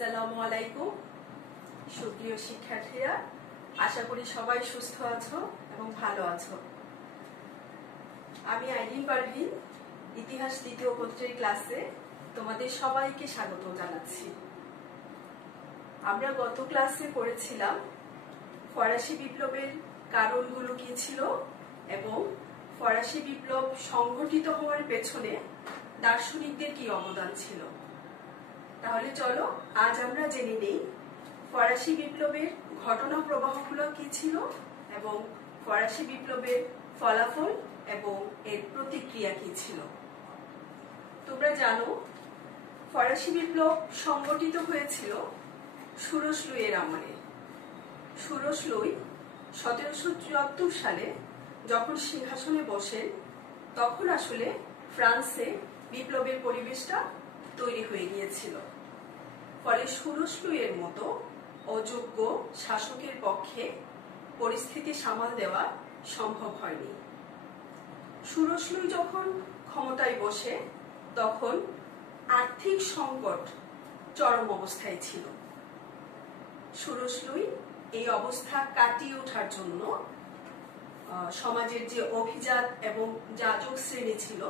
আসসালামু আলাইকুম সুপ্রিয় শিক্ষার্থীরা, আশা করি সবাই সুস্থ আছো এবং ভালো আছো। আমি আইরিন পারভিন, ইতিহাস দ্বিতীয় পত্রের ক্লাসে তোমাদের সবাইকে স্বাগত জানাচ্ছি। আমরা গত ক্লাসে পড়েছিলাম ফরাসি বিপ্লবের কারণগুলো কি ছিল এবং ফরাসি বিপ্লব সংঘটিত হওয়ার পেছনে দার্শনিকদের কি অবদান ছিল। তাহলে চলো আজ আমরা জেনে নেই ফরাসি বিপ্লবের ঘটনা প্রবাহগুলো কি ছিল এবং ফরাসি বিপ্লবের ফলাফল এবং এর প্রতিক্রিয়া কি ছিল। তোমরা জানো ফরাসি বিপ্লব সংগঠিত হয়েছিল সুরস লুইয়ের আমলে। সুরস লুই 1774 সালে যখন সিংহাসনে বসেন তখন আসলে ফ্রান্সে বিপ্লবের পরিবেশটা তৈরি হয়ে গিয়েছিল। ফলে সুরস লুইয়ের মতো অযোগ্য শাসকের পক্ষে পরিস্থিতি সামাল দেওয়া সম্ভব হয়নি। সুরস লুই যখন ক্ষমতায় বসে তখন আর্থিক সংকট চরম অবস্থায় ছিল। সুরস লুই এই অবস্থা কাটিয়ে ওঠার জন্য সমাজের যে অভিজাত এবং যাজক শ্রেণী ছিল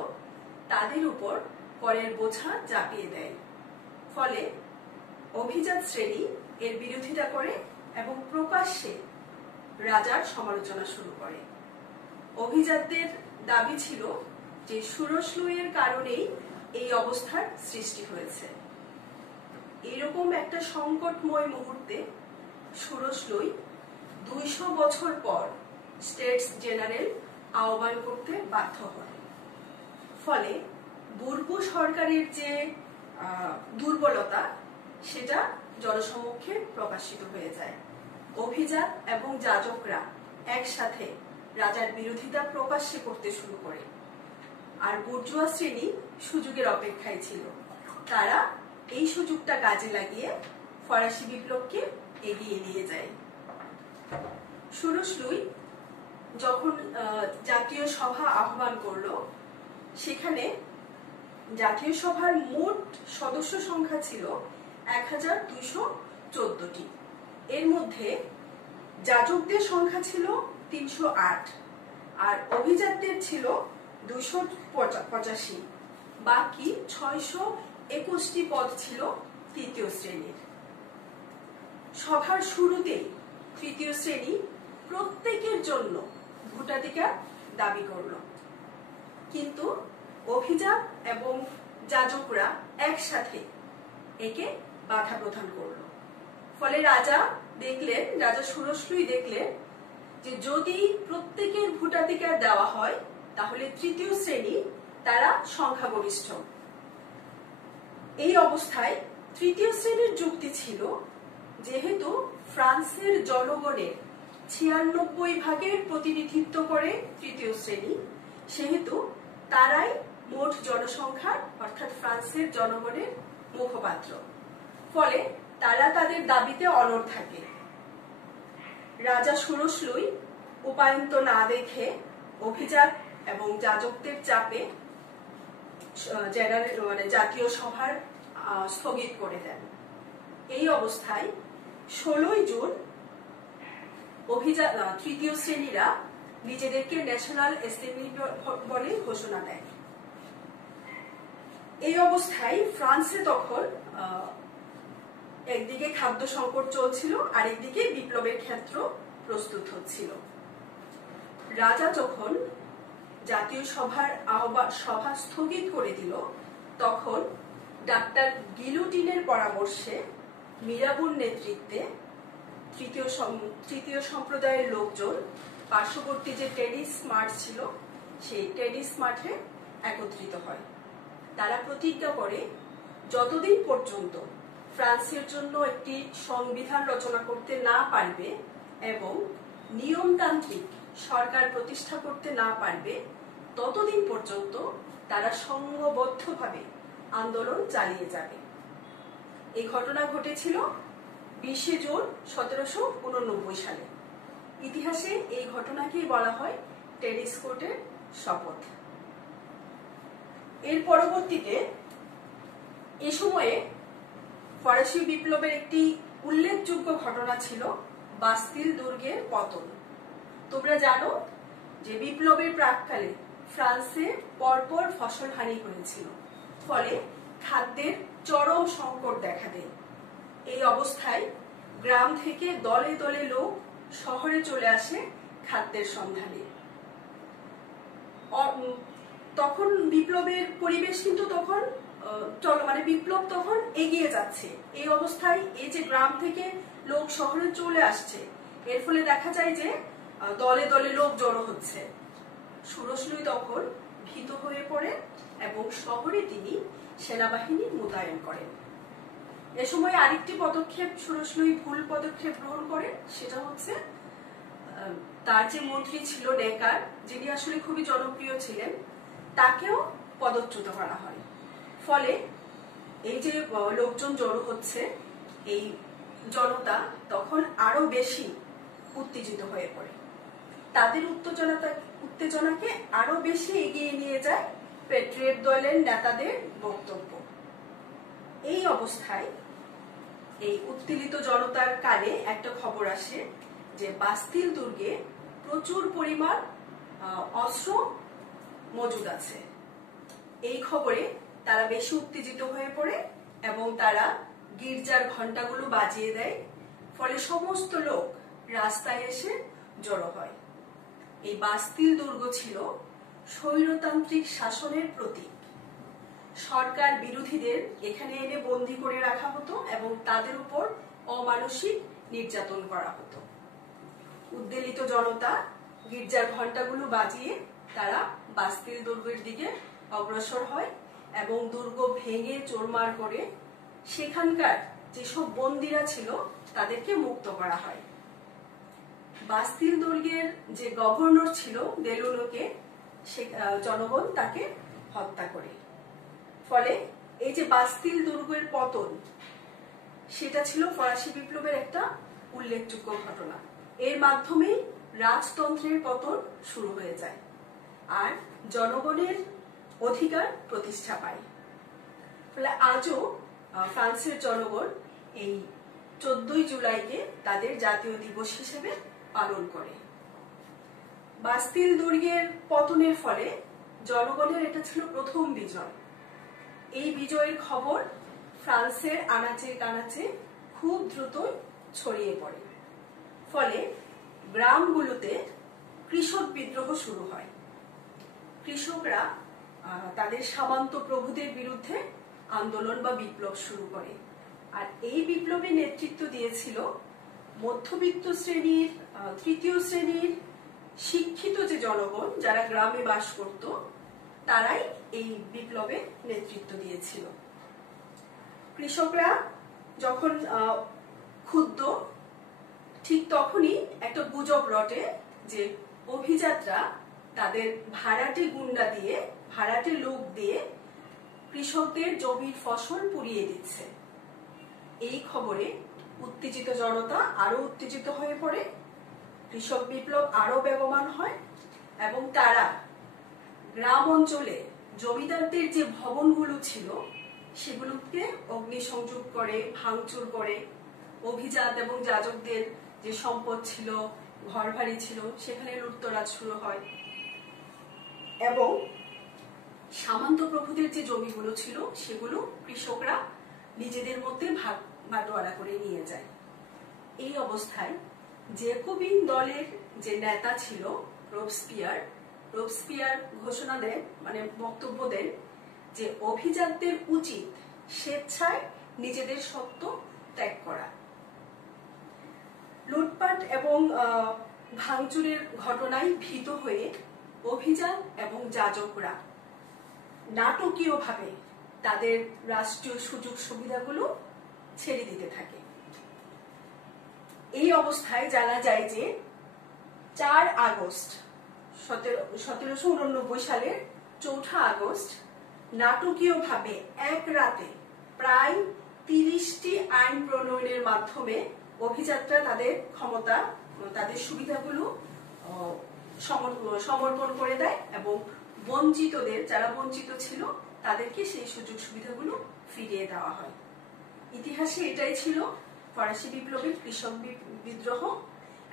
তাদের উপর করের বোঝা চাপিয়ে দেয়। ফলে অভিজাত শ্রেণী এর বিরোধিতা করে এবং প্রকাশ্যে রাজার সমালোচনা শুরু করে। অভিজাতদের দাবি ছিল যে সুরস লুইয়ের কারণেই এই অবস্থার সৃষ্টি হয়েছে। এইরকম একটা সংকটময় মুহূর্তে সুরস লুই 200 বছর পর স্টেটস জেনারেল আহ্বান করতে বাধ্য হন। ফলে বুরবু সরকারের যে দুর্বলতা সেটা জনসমক্ষে প্রকাশিত হয়ে যায়। অভিজাত এবং যাজকরা একসাথে রাজার বিরোধিতা প্রকাশ্যে করতে শুরু করে। আর বুর্জুয়া শ্রেণী সুযোগের অপেক্ষায় ছিল। তারা এই সুযোগটা কাজে লাগিয়ে ফরাসি বিপ্লবকে এগিয়ে নিয়ে যায়। সুরস লুই যখন জাতীয় সভা আহ্বান করলো, সেখানে জাতীয় সভার মোট সদস্য সংখ্যা ছিল 1214টি। এর মধ্যে যাজকদের সংখ্যা ছিল 308 আর অভিজাতদের ছিল 285। বাকি 621টি পদ ছিল তৃতীয় শ্রেণীর। সভার শুরুতেই তৃতীয় শ্রেণী প্রত্যেকের জন্য ভোটাধিকার দাবি করল, কিন্তু অভিজাত এবং যাজকরা একসাথে একে বাধা প্রদান করল। ফলে রাজা সুরস লুই দেখলেন যে যদি প্রত্যেকের ভোটাধিকার দেওয়া হয় তাহলে তৃতীয় শ্রেণী তারা সংখ্যাগরিষ্ঠ। এই অবস্থায় তৃতীয় শ্রেণীর যুক্তি ছিল যেহেতু ফ্রান্সের জনগণের 96% প্রতিনিধিত্ব করে তৃতীয় শ্রেণী, সেহেতু তারাই মোট জনসংখ্যার অর্থাৎ ফ্রান্সের জনগণের মুখপাত্র। ফলে তারা তাদের দাবিতে অনড় থাকে। রাজা সুরস লুই উপায়ন্ত না দেখে অভিজাত এবং যাজকদের চাপে জাতীয় সভার স্থগিত করে দেন। এই অবস্থায় 16 জুন তৃতীয় শ্রেণীরা নিজেদেরকে ন্যাশনাল অ্যাসেম্বলি বলে ঘোষণা দেয়। এই অবস্থায় ফ্রান্সে তখন একদিকে খাদ্য সংকট চলছিল, আরেকদিকে বিপ্লবের ক্ষেত্র প্রস্তুত হচ্ছিল। রাজা যখন জাতীয় সভা স্থগিত করে দিল, তখন ডাক্তার গিলোটিনের পরামর্শে মিরাবুর নেতৃত্বে তৃতীয় সম্প্রদায়ের লোকজন পার্শ্ববর্তী যে টেডিস মাঠ ছিল সেই টেডিস মাঠে একত্রিত হয়। তারা প্রতিজ্ঞা করে যতদিন পর্যন্ত ফ্রান্সের জন্য একটি সংবিধান রচনা করতে না পারবে এবং নিয়মতান্ত্রিক সরকার প্রতিষ্ঠা করতে না পারবে ততদিন পর্যন্ত তারা সংঘবদ্ধভাবে আন্দোলন চালিয়ে যাবে। এই ঘটনা ঘটেছিল 20 জুন 1789 সালে। ইতিহাসে এই ঘটনাকেই বলা হয় টেডিস কোর্টের শপথ। এর পরবর্তীতে এ সময়ে ফরাসি বিপ্লবের একটি উল্লেখযোগ্য ঘটনা ছিল বাস্তিল দুর্গের পতন। তোমরা জানো যে বিপ্লবের প্রাক্কালে ফ্রান্সে পরপর ফসলহানি হয়েছিল, ফলে খাদ্যের চরম সংকট দেখা দেয়। এই অবস্থায় গ্রাম থেকে দলে দলে লোক শহরে চলে আসে খাদ্যের সন্ধানে। তখন বিপ্লবের পরিবেশ কিন্তু তখন বিপ্লব তখন এগিয়ে যাচ্ছে। এই অবস্থায় এই যে গ্রাম থেকে লোক শহরে চলে আসছে, এর ফলে দেখা যায় যে দলে দলে লোক জড়ো হচ্ছে। সুরসলুই তখন ভীত হয়ে পড়ে এবং শহরে তিনি সেনাবাহিনী মোতায়েন করেন। এ সময় আরেকটি পদক্ষেপ সুরসলুই ভুল পদক্ষেপ গ্রহণ করেন, সেটা হচ্ছে তার যে মন্ত্রী ছিল নেকার, যিনি আসলে খুবই জনপ্রিয় ছিলেন, তাকেও পদচ্যুত করা হয়। ফলে এই যে লোকজন জড়ো হচ্ছে, এই জনতা তখন আরো বেশি উত্তেজিত হয়ে পড়ে। তাদের উত্তেজনাকে আরো বেশি এগিয়ে নিয়ে যায় পেট্রিয়ট দলের নেতাদের বক্তব্য। এই অবস্থায় এই উত্তেজিত জনতার কানে একটা খবর আসে যে বাস্তিল দুর্গে প্রচুর পরিমাণ অস্ত্র মজুদ আছে। এই খবরে তারা বেশি উত্তেজিত হয়ে পড়ে এবং তারা গির্জার ঘন্টাগুলো বাজিয়ে দেয়। ফলে সমস্ত লোক রাস্তায় এসে জড়ো হয়। এই বাস্তিল দুর্গ ছিল স্বৈরতান্ত্রিক শাসনের প্রতীক। সরকার বিরোধীদের এখানে এনে বন্দী করে রাখা হতো এবং তাদের উপর অমানসিক নির্যাতন করা হতো। উদ্বেলিত জনতা গির্জার ঘন্টাগুলো বাজিয়ে তারা বাস্তিল দুর্গের দিকে অগ্রসর হয় এবং দুর্গ ভেঙে চোরমার করে সেখানকার যেসব বন্দীরা ছিল তাদেরকে মুক্ত করা হয়। বাস্তিল দুর্গের যে গভর্নর ছিল দেলুনোকে জনগণ তাকে হত্যা করে। ফলে এই যে বাস্তিল দুর্গের পতন, সেটা ছিল ফরাসি বিপ্লবের একটা উল্লেখযোগ্য ঘটনা। এর মাধ্যমে রাজতন্ত্রের পতন শুরু হয়ে যায় আর জনগণের অধিকার প্রতিষ্ঠা পায়। ফলে আজও ফ্রান্সের জনগণ এই 14 জুলাইকে তাদের জাতীয় দিবস হিসেবে পালন করে। বাস্তিল দুর্গের পতনের ফলে জনগণের এটা ছিল প্রথম বিজয়। এই বিজয়ের খবর ফ্রান্সের আনাচে কানাচে খুব দ্রুত ছড়িয়ে পড়ে। ফলে গ্রামগুলোতে কৃষক বিদ্রোহ শুরু হয়। কৃষকরা তাদের সামন্ত প্রভুদের বিরুদ্ধে আন্দোলন বা বিপ্লব শুরু করে। আর এই বিপ্লবে নেতৃত্ব দিয়েছিল মধ্যবিত্ত শ্রেণীর, তৃতীয় শ্রেণীর শিক্ষিত যে জনগণ যারা গ্রামে বাস করত, তারাই এই বিপ্লবে নেতৃত্ব দিয়েছিল। কৃষকরা যখন ক্ষুব্ধ, ঠিক তখনই একটা গুজব রটে যে অভিজাতরা তাদের ভাড়াটে গুন্ডা দিয়ে, ভাড়াটে লোক দিয়ে কৃষকদের জমির ফসল পুড়িয়ে দিচ্ছে। এই খবরে উত্তেজিত জনতা আরো উত্তেজিত হয়ে পড়ে, কৃষক বিপ্লব আরো বেগবান হয় এবং তারা গ্রাম অঞ্চলে জমিদারদের যে ভবনগুলো ছিল সেগুলোকে অগ্নিসংযোগ করে, ভাঙচুর করে। অভিজাত এবং যাজকদের যে সম্পদ ছিল, ঘরবাড়ি ছিল, সেখানে লুটতরাজ শুরু হয় এবং সামন্ত প্রভুদের যে জমিগুলো ছিল সেগুলো কৃষকরা নিজেদের মধ্যে ভাগ বাটোয়ারা করে নিয়ে যায়। এই অবস্থায় জ্যাকোবিন দলের যে নেতা ছিল রোবস্পিয়ার ঘোষণা দেন, বক্তব্য দেন যে অভিজাতদের উচিত স্বেচ্ছায় নিজেদের সত্ত্ব ত্যাগ করা। লুটপাট এবং ভাঙচুরের ঘটনায় ভীত হয়ে অভিজাত এবং যাজকরা নাটকীয়ভাবে তাদের রাষ্ট্রীয় সুযোগ সুবিধাগুলো ছেড়ে দিতে থাকে। এই অবস্থায় জানা যায় যে 4 আগস্ট 1789 সালের 4 আগস্ট নাটকীয়ভাবে এক রাতে প্রায় 30টি আইন প্রণয়নের মাধ্যমে অভিজাতরা তাদের ক্ষমতা, তাদের সুবিধাগুলো সমর্পণ করে দেয় এবং বঞ্চিতদের, যারা বঞ্চিত ছিল, তাদেরকে সেই সুযোগ সুবিধাগুলো ফিরিয়ে দেওয়া হয়। ইতিহাসে এটাই ছিল ফরাসি বিপ্লবের কৃষক বিদ্রোহ,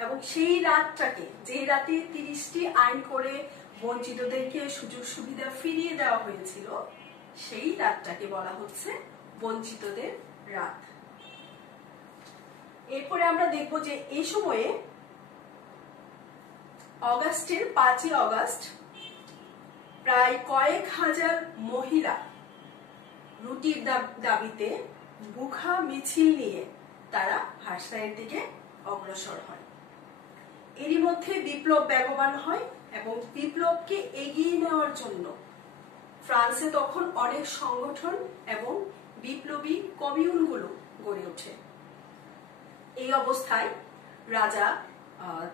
এবং সেই রাতটাকে, যে রাতে 30টি আইন করে বঞ্চিতদেরকে সুযোগ সুবিধা ফিরিয়ে দেওয়া হয়েছিল, সেই রাতটাকে বলা হচ্ছে বঞ্চিতদের রাত। এরপরে আমরা দেখব যে এই সময়ে অগাস্টের 5ই অগাস্ট প্রায় কয়েক হাজার মহিলা রুটির দাবিতে বুখা মিছিল নিয়ে তারা ভার্সাইয়ের দিকে অগ্রসর হয়। এরই মধ্যে বিপ্লব বেগবান হয় এবং বিপ্লবকে এগিয়ে নেওয়ার জন্য ফ্রান্সে তখন অনেক সংগঠন এবং বিপ্লবী কমিউনগুলো গড়ে ওঠে। এই অবস্থায় রাজা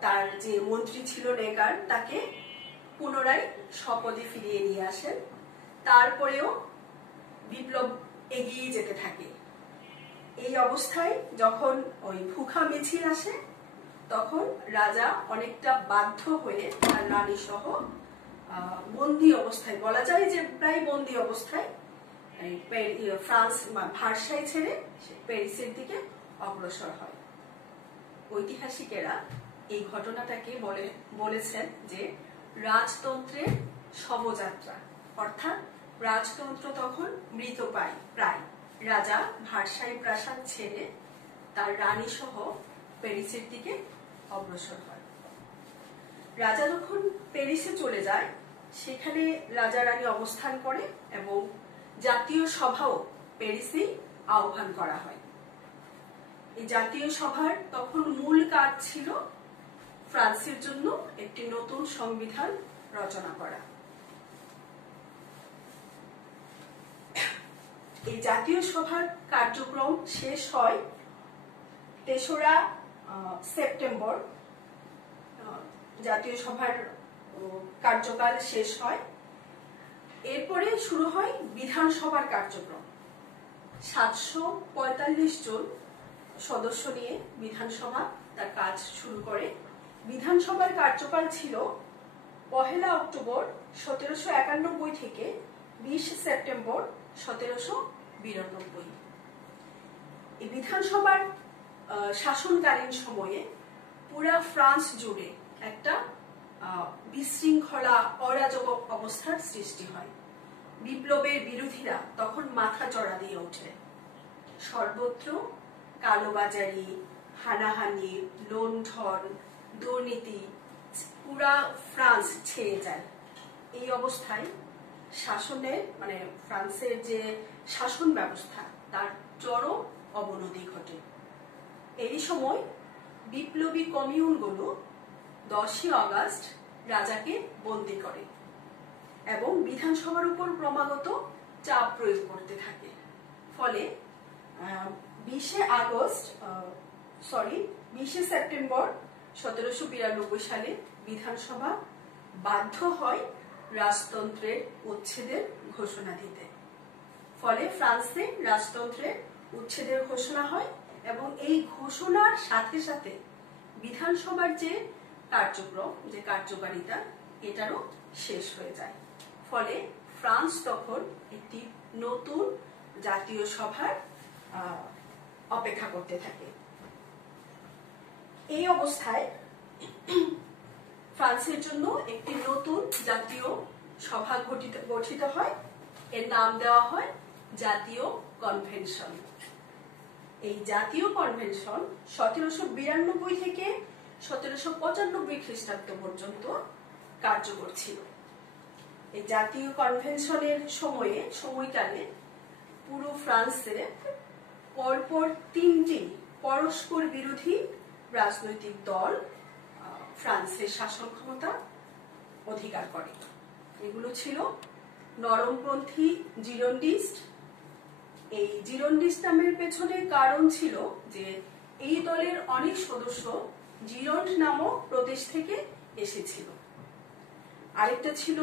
তার যে মন্ত্রী ছিল নেগার, তাকে পুনরায় শপথে ফিরিয়ে নিয়ে আসেন। তারপরেও বিপ্লব এগিয়ে যেতে থাকে। এই অবস্থায় যখন ওই ভুখা মিছিল আসে, তখন রাজা অনেকটা বাধ্য হয়ে তার রানী সহ বন্দী অবস্থায়, বলা যায় যে প্রায় বন্দী অবস্থায়, ফ্রান্স ভার্সাই ছেড়ে প্যারিসের দিকে অগ্রসর হয়। ঐতিহাসিকেরা এই ঘটনাটাকে বলেছেন যে রাজতন্ত্রের শবযাত্রা, অর্থাৎ রাজতন্ত্র তখন মৃত প্রায়। রাজা ভার্সাই প্রাসাদ ছেড়ে তার রানী সহ প্যারিসের দিকে অগ্রসর হয়। রাজা যখন প্যারিসে চলে যায়, সেখানে রাজা রানী অবস্থান করে এবং জাতীয় সভাও প্যারিসে আহ্বান করা হয়। এই জাতীয় সভার তখন মূল কাজ ছিল ফ্রান্সের জন্য একটি নতুন সংবিধান রচনা করা। এই জাতীয় সভার কার্যক্রম শেষ হয় 3রা সেপ্টেম্বর। জাতীয় সভার কার্যকাল শেষ হয়। এরপরে শুরু হয় বিধানসভার কার্যক্রম। 745 জন সদস্য নিয়ে বিধানসভা তার কাজ শুরু করে। বিধানসভার কার্যকাল ছিল 1 অক্টোবর 1791 থেকে 20 সেপ্টেম্বর 1792। এই বিধানসভার শাসনকালীন সময়ে পুরা ফ্রান্স জুড়ে একটা বিশৃঙ্খলা, অরাজক অবস্থার সৃষ্টি হয়। বিপ্লবের বিরোধীরা তখন মাথা চড়া দিয়ে ওঠে। সর্বত্র কালোবাজারি, হানাহানি, লুণ্ঠন, দুর্নীতি পুরা ফ্রান্স ছেয়ে যায়। এই অবস্থায় ফ্রান্সের যে শাসন ব্যবস্থা, তার চরম অবনতি ঘটে। এই সময় বিপ্লবী কমিউনগুলো 10ই অগাস্ট রাজাকে বন্দী করে এবং বিধানসভার উপর ক্রমাগত চাপ প্রয়োগ করতে থাকে। ফলে 20 সেপ্টেম্বর 1792 সালে বিধানসভা বাধ্য হয় রাজতন্ত্রের উচ্ছেদের ঘোষণা দিতে। ফলে ফ্রান্সে রাজতন্ত্রের উচ্ছেদের ঘোষণা হয় এবং এই ঘোষণার সাথে সাথে বিধানসভার যে কার্যক্রম, যে কার্যকারিতা, এটারও শেষ হয়ে যায়। ফলে ফ্রান্স তখন একটি নতুন জাতীয় সভার অপেক্ষা করতে থাকে। এই অবস্থায় ফ্রান্সের জন্য একটি নতুন জাতীয় সভা গঠিত হয়। এর নাম দেওয়া হয় জাতীয় কনভেনশন। এই জাতীয় কনভেনশন 1792 থেকে 1795 খ্রিস্টাব্দ পর্যন্ত কার্যকর ছিল। এই জাতীয় কনভেনশনের সময়কালে পুরো ফ্রান্সে পরপর 3টি পরস্পর বিরোধী রাজনৈতিক দল ফ্রান্সের শাসন ক্ষমতা অধিকার করে। এগুলো ছিল নরমপন্থী জিরোন্ডিস্ট। এই জিরোন্ডিস্ট নামের পেছনে কারণ ছিল যে এই দলের অনেক সদস্য জিরন্ড নামক প্রদেশ থেকে এসেছিল। আরেকটা ছিল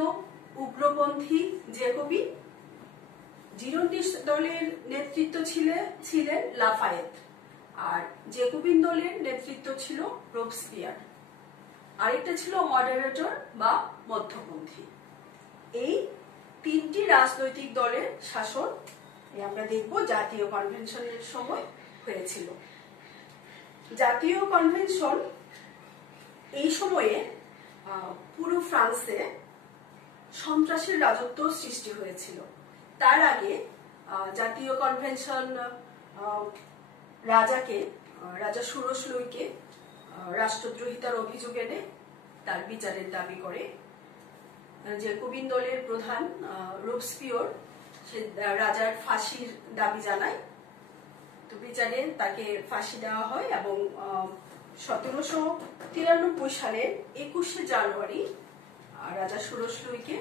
উগ্রপন্থী জ্যাকোবিন। জিরোন্ডিস্ট দলের নেতৃত্ব ছিলেন লাফায়েত, আর জ্যাকোবিন দলের নেতৃত্ব ছিল রোবসপিয়ার। আরেকটা ছিল মডারেটর বা মধ্যপন্থী। এই 3টি রাজনৈতিক দলের শাসন আমরা দেখব জাতীয় কনভেনশনের সময় হয়েছিল। জাতীয় কনভেনশন এই সময়ে পুরো ফ্রান্সে সন্ত্রাসের রাজত্ব সৃষ্টি হয়েছিল। তার আগে জাতীয় কনভেনশন রাজা ষোড়শ লুইকে রাষ্ট্রদ্রোহিতার অভিযোগ এনে তার বিচারের দাবি করে। জ্যাকোবিন দলের প্রধান রোবস্পিয়র সে রাজার ফাঁসির দাবি জানায়। তো বিচারে তাকে ফাঁসি দেওয়া হয় এবং 1793 সালের 21শে জানুয়ারি রাজা ষোড়শ লুইকে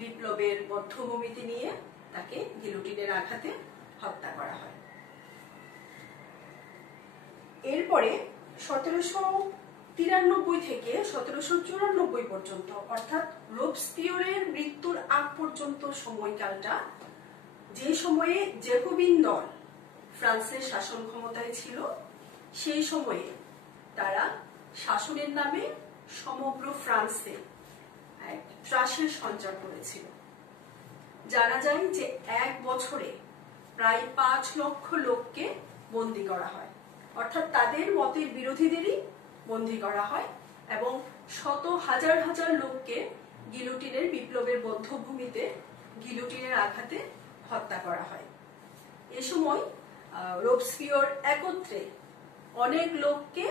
বিপ্লবের বদ্ধভূমিতে নিয়ে তাকে গিলোটিনের আঘাতে হত্যা করা হয়। এরপরে 1793 থেকে 1794 পর্যন্ত, অর্থাৎ রোবস্পিয়রের মৃত্যুর আগ পর্যন্ত সময়কালটা, যে সময়ে জ্যাকোবিন দল ফ্রান্সের শাসন ক্ষমতায় ছিল, সেই সময়ে তারা শাসনের নামে সমগ্র ফ্রান্সে এক ত্রাসের সঞ্চার করেছিল। জানা যায় যে এক বছরে প্রায় 5 লক্ষ লোককে বন্দী করা হয়, অর্থাৎ তাদের মতের বিরোধীদেরই বন্দী করা হয়, এবং শত হাজার হাজার লোককে গিলোটিনের বিপ্লবের বদ্ধভূমিতে গিলোটিনের আঘাতে হত্যা করা হয়। এ সময় রোবস্পিয়র একত্রে অনেক লোককে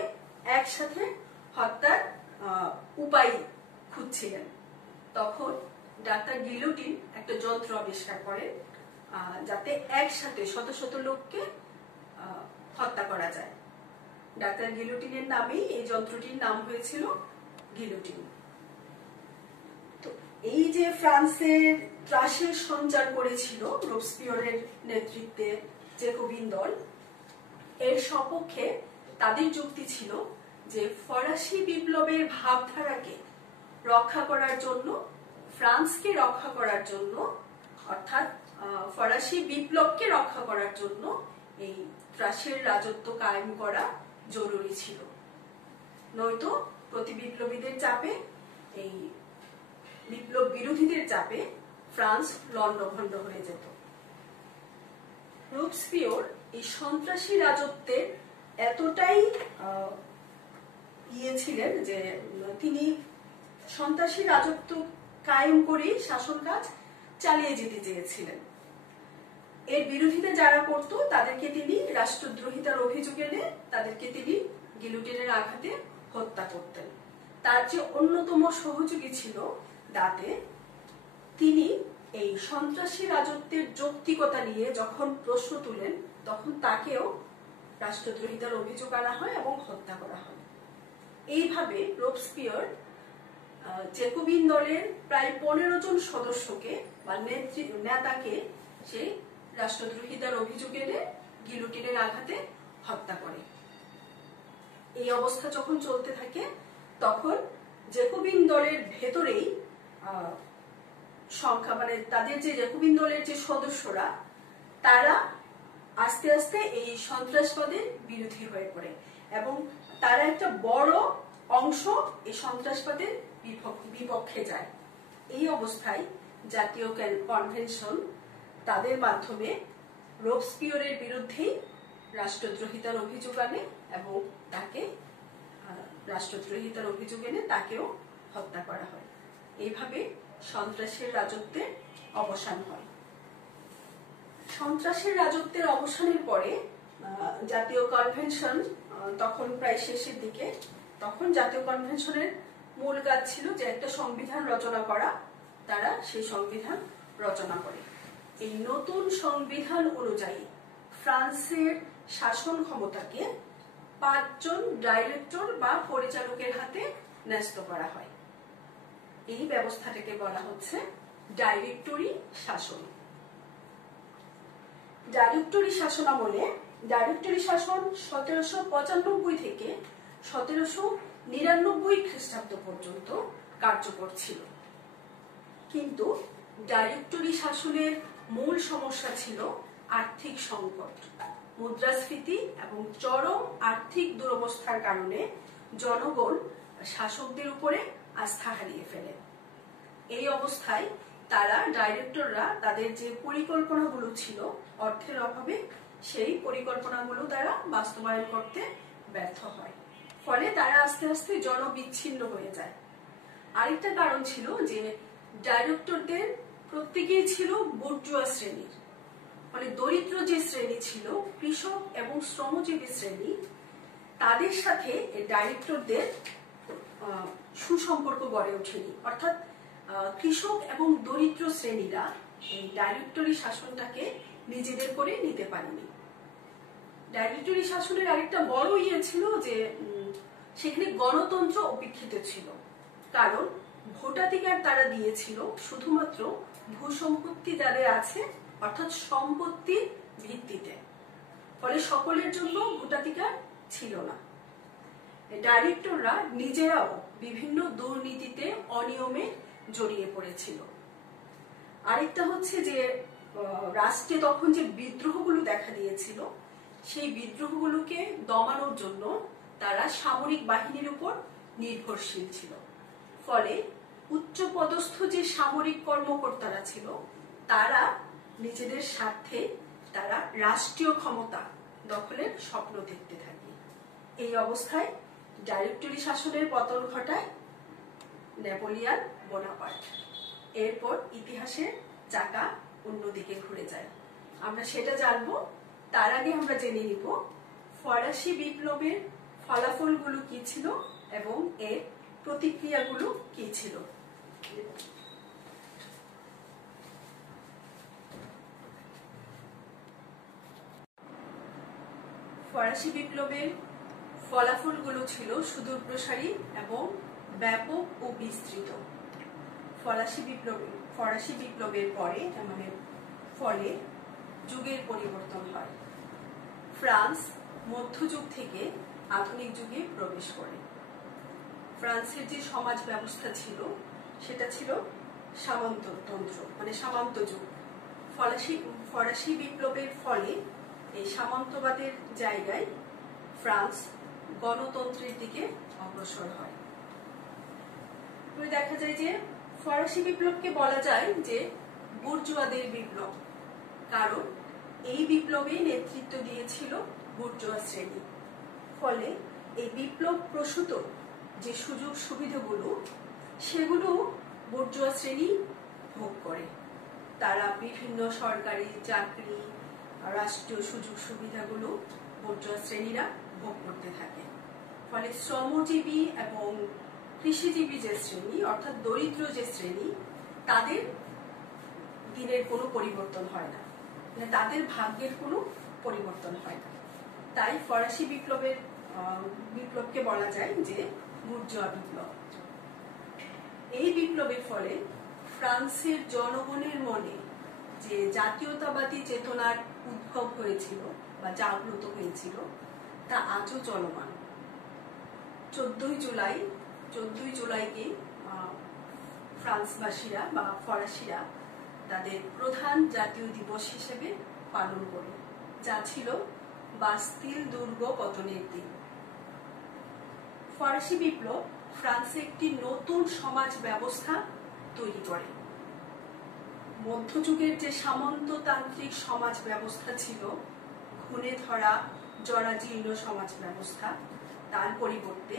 একসাথে হত্যার উপায় খুঁজছিলেন। তখন ডাক্তার গিলোটিন একটা যন্ত্র আবিষ্কার করেন যাতে একসাথে শত শত লোককে হত্যা করা যায়। ডাক্তার গিলোটিনের নামেই এই যন্ত্রটির নাম হয়েছিল গিলোটিন। তো এই যে ফ্রান্সের ত্রাসের সঞ্চার করেছিল রোবস্পিয়রের নেতৃত্বে জ্যাকোবিন দল, এর সপক্ষে তাদের যুক্তি ছিল যে ফরাসি বিপ্লবের ভাবধারাকে রক্ষা করার জন্য, ফ্রান্সকে রক্ষা করার জন্য, অর্থাৎ ফরাসি বিপ্লবকে রক্ষা করার জন্য এই ত্রাসের রাজত্ব কায়েম করা জরুরি ছিল। নয়তো প্রতি বিপ্লবীদের চাপে, এই বিপ্লব বিরোধীদের চাপে ফ্রান্স লন্ডভন্ড হয়ে যেত। রোবস্পিয়র এই সন্ত্রাসী রাজত্বের এতটাই ছিলেন যে তিনি সন্ত্রাসী রাজত্ব কায়েম করে শাসন কাজ চালিয়ে যেতে চেয়েছিলেন। এর বিরোধিতা যারা করত তাদেরকে তিনি রাষ্ট্রদ্রোহিতার অভিযোগ এনে তাদেরকে তিনি গিলোটিনের আঘাতে হত্যা করতেন। তার যে অন্যতম সহযোগী ছিল দাঁতে, তিনি এই সন্ত্রাসী রাজত্বের যৌক্তিকতা নিয়ে যখন প্রশ্ন তুলেন তখন তাকেও রাষ্ট্রদ্রোহিতার অভিযোগ আনা হয় এবং হত্যা করা হয়। এইভাবে রোবস্পিয়র জ্যাকোবিন দলের প্রায় 15 জন সদস্যকে বা নেতাকে সে রাষ্ট্রদ্রোহিতার অভিযোগ এনে গিলোটিনের আঘাতে হত্যা করে। এই অবস্থা যখন চলতে থাকে তখন জ্যাকোবিন দলের ভেতরেই সংখ্যা, মানে তাদের যে জ্যাকোবিন দলের যে সদস্যরা, তারা আস্তে আস্তে এই সন্ত্রাসবাদের বিরোধী হয়ে পড়ে এবং তারা একটা বড় অংশ এই সন্ত্রাসবাদের বিপক্ষে যায়। এই অবস্থায় জাতীয় কনভেনশন তাদের মাধ্যমে রোবস্পিয়রের বিরুদ্ধেই রাষ্ট্রদ্রোহিতার অভিযোগ আনে এবং তাকে রাষ্ট্রদ্রোহিতার অভিযোগ এনে তাকেও হত্যা করা হয়। এইভাবে সন্ত্রাসের রাজত্বের অবসান হয়। সন্ত্রাসের রাজত্বের অবসানের পরে জাতীয় কনভেনশন তখন প্রায় শেষের দিকে, তখন জাতীয় কনভেনশনের মূল কাজ ছিল যে একটা সংবিধান রচনা করা। তারা সেই সংবিধান রচনা করে। এই নতুন সংবিধান অনুযায়ী ফ্রান্সের শাসন ক্ষমতাকে 5 জন ডাইরেক্টর বা পরিচালকের হাতে ন্যস্ত করা হয়। এই ব্যবস্থাটাকে বলা হচ্ছে ডাইরেক্টরি শাসন। ডাইরেক্টরি শাসন আমলে ডাইরেক্টরি শাসন 1795 থেকে 1799 খ্রিস্টাব্দ পর্যন্ত কার্যকর ছিল। কিন্তু ডাইরেক্টরি শাসনের মূল সমস্যা ছিল আর্থিক সংকট, মুদ্রাস্ফীতি এবং চরম আর্থিক দুরবস্থার কারণে জনগণ শাসকদের উপরে আস্থা হারিয়ে ফেলে। এই অবস্থায় তারা ডাইরেক্টররা তাদের যে পরিকল্পনাগুলো ছিল অর্থের অভাবে সেই পরিকল্পনাগুলো তারা বাস্তবায়ন করতে ব্যর্থ হয়, ফলে তারা আস্তে আস্তে জনবিচ্ছিন্ন হয়ে যায়। আরেকটা কারণ ছিল যে ডাইরেক্টরদের প্রত্যেকেই ছিল বুর্জুয়া শ্রেণীর, মানে দরিদ্র যে শ্রেণী ছিল, কৃষক এবং শ্রমজীবী শ্রেণী, তাদের সাথে ডাইরেক্টরদের সুসম্পর্ক গড়ে ওঠেনি। অর্থাৎ কৃষক এবং দরিদ্র শ্রেণীরা এই ডাইরেক্টরি শাসনটাকে নিজেদের করে নিতে পারেনি। ডাইরেক্টরি শাসনের আরেকটা বড় ছিল যে সেখানে গণতন্ত্র উপেক্ষিত ছিল, কারণ ভোটাধিকার তারা দিয়েছিল শুধুমাত্র ভূসম্পত্তি যাদের আছে অর্থাৎ সম্পত্তির ভিত্তিতে, ফলে সকলের জন্য ভোটাধিকার ছিল না। ডাইরেক্টররা নিজেরাও বিভিন্ন দুর্নীতিতে অনিয়মে জড়িয়ে পড়েছিল। আরেকটা হচ্ছে যে রাষ্ট্রে তখন যে বিদ্রোহগুলো দেখা দিয়েছিল, সেই বিদ্রোহগুলোকে দমানোর জন্য তারা সামরিক বাহিনীর উপর নির্ভরশীল ছিল, ফলে উচ্চপদস্থ যে সামরিক কর্মকর্তারা ছিল তারা নিজেদের স্বার্থে তারা রাষ্ট্রীয় ক্ষমতা দখলের স্বপ্ন দেখতে থাকে। এই অবস্থায় ডাইরেক্টরি শাসনের পতন ঘটায় নেপোলিয়ন বোনাপার্ট। এরপর ইতিহাসের চাকা অন্যদিকে ঘুরে যায়, আমরা সেটা জানবো। তার আগে আমরা জেনে নিব ফরাসি বিপ্লবের ফলাফলগুলো কি ছিল এবং এর প্রতিক্রিয়াগুলো কি ছিল। ফরাসি বিপ্লবের ফলাফলগুলো ছিল সুদূরপ্রসারী এবং ব্যাপক ও বিস্তৃত। ফরাসি বিপ্লবের পরে মানে ফলে যুগের পরিবর্তন হয়। ফ্রান্স মধ্যযুগ থেকে আধুনিক যুগে প্রবেশ করে। ফ্রান্সের যে সমাজ ব্যবস্থা ছিল সেটা ছিল সামন্ততন্ত্র, মানে সামন্ত যুগ। ফরাসি বিপ্লবের ফলে এই সামন্তবাদের জায়গায় ফ্রান্স গণতন্ত্রের দিকে অগ্রসর হয়। দেখা যায় যে ফরাসি বিপ্লবকে বলা যায় যে বুর্জুয়াদের বিপ্লব, কারণ এই বিপ্লবে নেতৃত্ব দিয়েছিল বুর্জুয়া শ্রেণী। ফলে এই বিপ্লব প্রসূত যে সুযোগ সুবিধাগুলো সেগুলো বুর্জুয়া শ্রেণী ভোগ করে। তারা বিভিন্ন সরকারি চাকরি, রাষ্ট্রীয় সুযোগ সুবিধাগুলো বুর্জুয়া শ্রেণীরা ভোগ করতে থাকে। ফলে শ্রমজীবী এবং কৃষিজীবী যে শ্রেণী অর্থাৎ দরিদ্র যে শ্রেণী, তাদের দিনের কোনো পরিবর্তন হয় না, মানে তাদের ভাগ্যের কোনো পরিবর্তন হয় না। তাই ফরাসি বিপ্লবকে বলা যায় যে বুর্জুয়া বিপ্লব। এই বিপ্লবের ফলে ফ্রান্সের জনগণের মনে যে জাতীয়তাবাদী চেতনার উদ্ভব হয়েছিল বা জাগ্রত হয়েছিল তা আজও চলমান। 14 জুলাইকে ফ্রান্সবাসীরা বা ফরাসিরা তাদের প্রধান জাতীয় দিবস হিসেবে পালন করে, যা ছিল বাস্তিল দুর্গ পতনের দিন। ফরাসি বিপ্লব ফ্রান্সে একটি নতুন সমাজ ব্যবস্থা তৈরি করে। মধ্যযুগের যে সামন্ততান্ত্রিক সমাজ ব্যবস্থা ছিল, ঘুণে ধরা জরাজীর্ণ সমাজ ব্যবস্থা, তার পরিবর্তে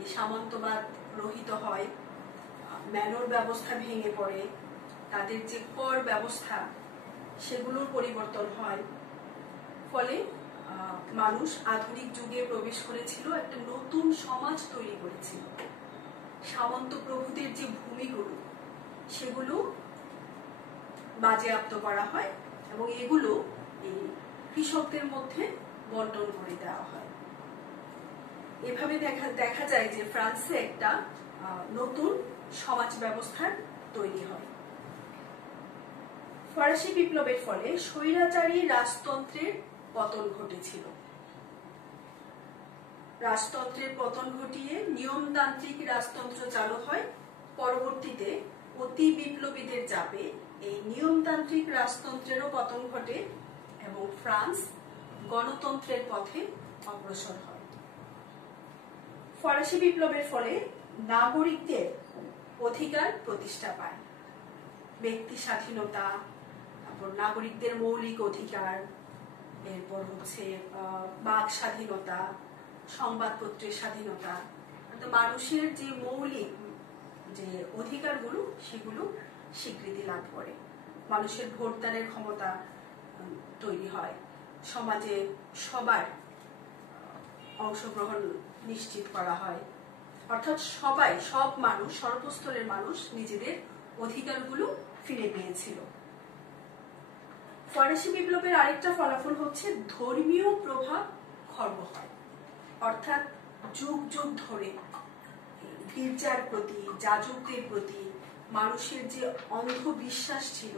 এই সামন্তবাদ রহিত হয়, ম্যানর ব্যবস্থা ভেঙে পড়ে, তাদের যে কর ব্যবস্থা সেগুলোর পরিবর্তন হয়। ফলে মানুষ আধুনিক যুগে প্রবেশ করেছিল, একটা নতুন সমাজ তৈরি করেছিল। সামন্ত প্রভুদের যে ভূমিগুলো সেগুলো বাজেয়াপ্ত করা হয় এবং এগুলো এই কৃষকদের মধ্যে বন্টন করে দেওয়া হয়। এভাবে দেখা যায় যে ফ্রান্সে একটা নতুন সমাজ ব্যবস্থার তৈরি হয়। ফরাসি বিপ্লবের ফলে স্বৈরাচারী রাজতন্ত্রের পতন ঘটেছিল। রাজতন্ত্রের পতন ঘটিয়ে নিয়মতান্ত্রিক রাজতন্ত্র চালু হয়। পরবর্তীতে অতি বিপ্লবীদের চাপে এই নিয়মতান্ত্রিক রাজতন্ত্রেরও পতন ঘটে এবং ফ্রান্স গণতন্ত্রের পথে অগ্রসর হয়। ফরাসি বিপ্লবের ফলে নাগরিকদের অধিকার প্রতিষ্ঠা পায়। ব্যক্তি স্বাধীনতা, তারপর নাগরিকদের মৌলিক অধিকার, এরপর হচ্ছে বাক স্বাধীনতা, সংবাদপত্রের স্বাধীনতা, মানুষের যে মৌলিক যে অধিকারগুলো সেগুলো স্বীকৃতি লাভ করে। মানুষের ভোটদানের ক্ষমতা তৈরি হয়, সমাজে সবার অংশগ্রহণ নিশ্চিত করা হয়, অর্থাৎ সব মানুষ, সর্বস্তরের মানুষ নিজেদের অধিকারগুলো ফিরে পেয়েছিল। ফরাসি বিপ্লবের আরেকটা ফলাফল হচ্ছে ধর্মীয় প্রভাব খর্ব হয়, অর্থাৎ যুগ যুগ ধরে গির্জার প্রতি, যাজকদের প্রতি মানুষের যে অন্ধবিশ্বাস ছিল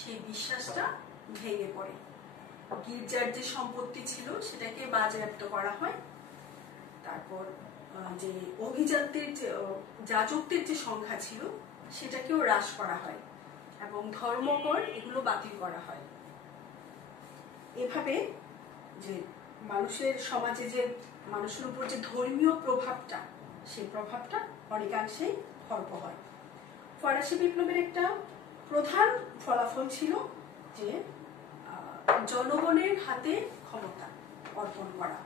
সেই বিশ্বাসটা ভেঙে পড়ে। গির্জার যে সম্পত্তি ছিল সেটাকে বাজেয়াপ্ত করা হয়, তারপর যে অভিজাতদের যে যাজকদের যে সংখ্যা ছিল সেটাকেও হ্রাস করা হয় এবং ধর্মকর এগুলো বাতিল করা হয়। এভাবে যে মানুষের সমাজে যে মানুষের উপর যে ধর্মীয় প্রভাবটা, সেই প্রভাবটা অনেকাংশেই খর্ব হয়। ফরাসি বিপ্লবের একটা প্রধান ফলাফল ছিল যে জনগণের হাতে ক্ষমতা অর্পণ করা,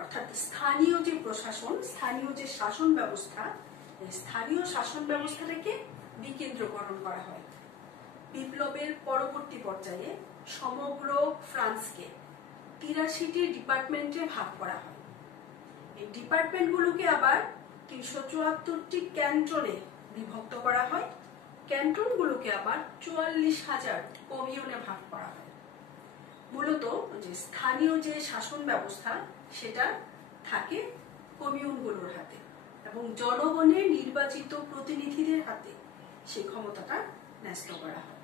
অর্থাৎ স্থানীয় যে প্রশাসন, স্থানীয় যে শাসন ব্যবস্থা, এই স্থানীয় শাসন ব্যবস্থাটাকে বিকেন্দ্রীকরণ করা হয়। বিপ্লবের পরবর্তী পর্যায়ে সমগ্র ফ্রান্সকে ৮৩টি ডিপার্টমেন্টে ভাগ করা হয়। এই ডিপার্টমেন্টগুলোকে আবার ৩৭৪টি ক্যান্টনে বিভক্ত করা হয়। ক্যান্টনগুলোকে আবার ৪৪,০০০ কমিউনে ভাগ করা হয়। মূলত যে স্থানীয় যে শাসন ব্যবস্থা সেটা থাকে কমিউনগুলোর হাতে এবং জনগণের নির্বাচিত প্রতিনিধিদের হাতে সেই ক্ষমতাটা ন্যস্ত করা হয়।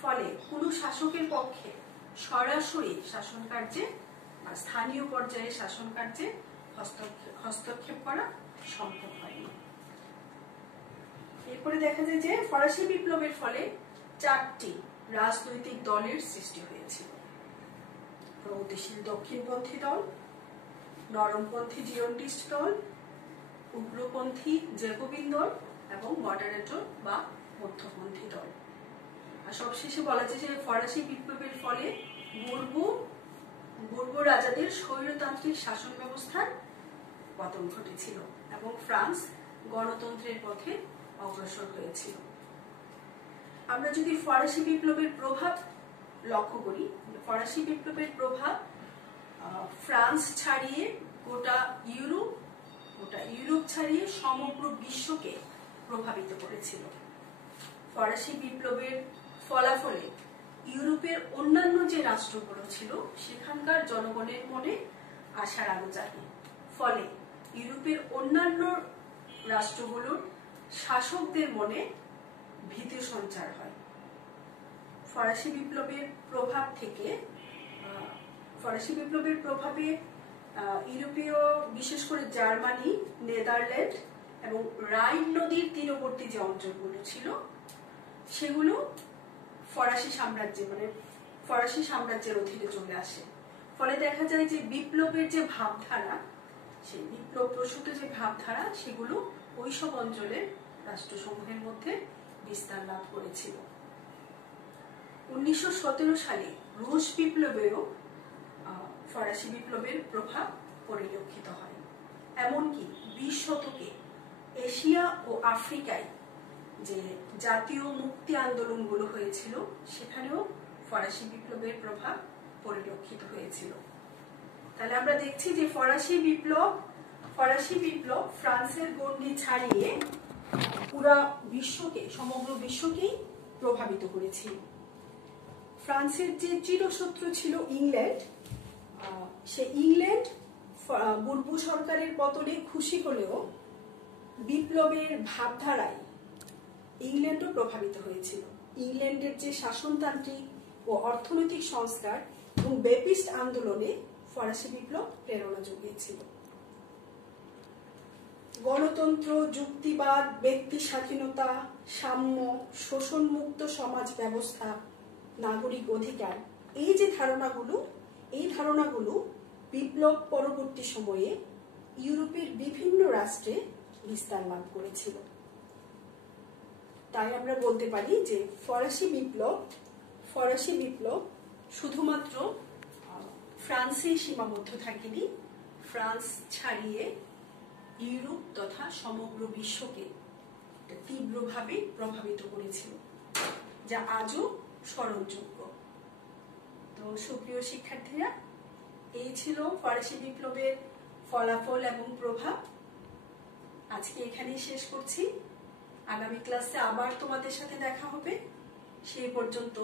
ফলে কোনো শাসকের পক্ষে সরাসরি শাসন কার্যে বা স্থানীয় পর্যায়ে শাসন কার্যে হস্তক্ষেপ করা সম্ভব হয়নি। এরপরে দেখা যায় যে ফরাসি বিপ্লবের ফলে ৪টি রাজনৈতিক দলের সৃষ্টি হয়েছিল। প্রগতিশীল দক্ষিণপন্থী দল, নরমপন্থী জিরোন্ডিস্ট দল, উগ্রপন্থী জ্যাকোবিন দল এবং মডারেটর বা মধ্যপন্থী দল। আর সবশেষে বলা যায় যে ফরাসি বিপ্লবের ফলে বুর্বো রাজাদের স্বৈরতান্ত্রিক শাসন ব্যবস্থার পতন ঘটেছিল এবং ফ্রান্স গণতন্ত্রের পথে অগ্রসর হয়েছিল। আমরা যদি ফরাসি বিপ্লবের প্রভাব লক্ষ্য করি, ফরাসি বিপ্লবের প্রভাব ফ্রান্স ছাড়িয়ে গোটা ইউরোপ ছাড়িয়ে সমগ্র বিশ্বকে প্রভাবিত করেছিল। ফরাসি বিপ্লবের ফলাফলে ইউরোপের অন্যান্য যে রাষ্ট্রগুলো ছিল সেখানকার জনগণের মনে আশার আলো জাগে। ফলে ইউরোপের অন্যান্য রাষ্ট্রগুলোর শাসকদের মনে ভীতি সঞ্চার হয়। ফরাসি বিপ্লবের প্রভাবে ইউরোপীয়, বিশেষ করে জার্মানি, নেদারল্যান্ড এবং রাইন নদীর তীরবর্তী যে অঞ্চলগুলো ছিল সেগুলো ফরাসি সাম্রাজ্যের অধীনে চলে আসে। ফলে দেখা যায় যে বিপ্লবের যে ভাবধারা, সেই বিপ্লব প্রসূত যে ভাবধারা সেগুলো ওইসব অঞ্চলের রাষ্ট্রসমূহের মধ্যে বিস্তার লাভ করেছিল। ১৯১৭ সালে রুশ বিপ্লবেও ফরাসি বিপ্লবের প্রভাব পরিলক্ষিত হয়। এমনকি ২০ শতকে এশিয়া ও আফ্রিকায় যে জাতীয় মুক্তি আন্দোলনগুলো হয়েছিল সেখানেও ফরাসি বিপ্লবের প্রভাব পরিলক্ষিত হয়েছিল। তাহলে আমরা দেখছি যে ফরাসি বিপ্লব ফ্রান্সের গণ্ডি ছাড়িয়ে পুরা বিশ্বকে, সমগ্র বিশ্বকেই প্রভাবিত করেছিল। ফ্রান্সের যে চিরশত্রু ছিল ইংল্যান্ড, সে ইংল্যান্ড বুর্বো সরকারের পতনে খুশি হলেও বিপ্লবের ভাবধারায় ইংল্যান্ডও প্রভাবিত হয়েছিল। ইংল্যান্ডের যে শাসনতান্ত্রিক ও অর্থনৈতিক সংস্কার এবং বেপিস্ট আন্দোলনে ফরাসি বিপ্লব প্রেরণা জুগিয়েছিল। গণতন্ত্র, যুক্তিবাদ, ব্যক্তি স্বাধীনতা, সাম্য, শোষণমুক্ত সমাজ ব্যবস্থা, নাগরিক অধিকার, এই ধারণাগুলো বিপ্লব পরবর্তী সময়ে ইউরোপের বিভিন্ন রাষ্ট্রে বিস্তার লাভ করেছিল। তাই আমরা বলতে পারি যে ফরাসি বিপ্লব শুধুমাত্র ফ্রান্সেই সীমাবদ্ধ থাকেনি, ফ্রান্স ছাড়িয়ে ইউরোপ তথা সমগ্র বিশ্বকে তীব্রভাবে প্রভাবিত করেছিল, যা আজও স্মরণযোগ্য। তো সুপ্রিয় শিক্ষার্থীরা, এই ছিল ফরাসি বিপ্লবের ফলাফল এবং প্রভাব। আজকে এখানেই শেষ করছি। আগামী ক্লাসে আবার তোমাদের সাথে দেখা হবে। সেই পর্যন্ত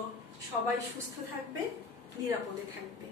সবাই সুস্থ থাকবে, নিরাপদে থাকবে।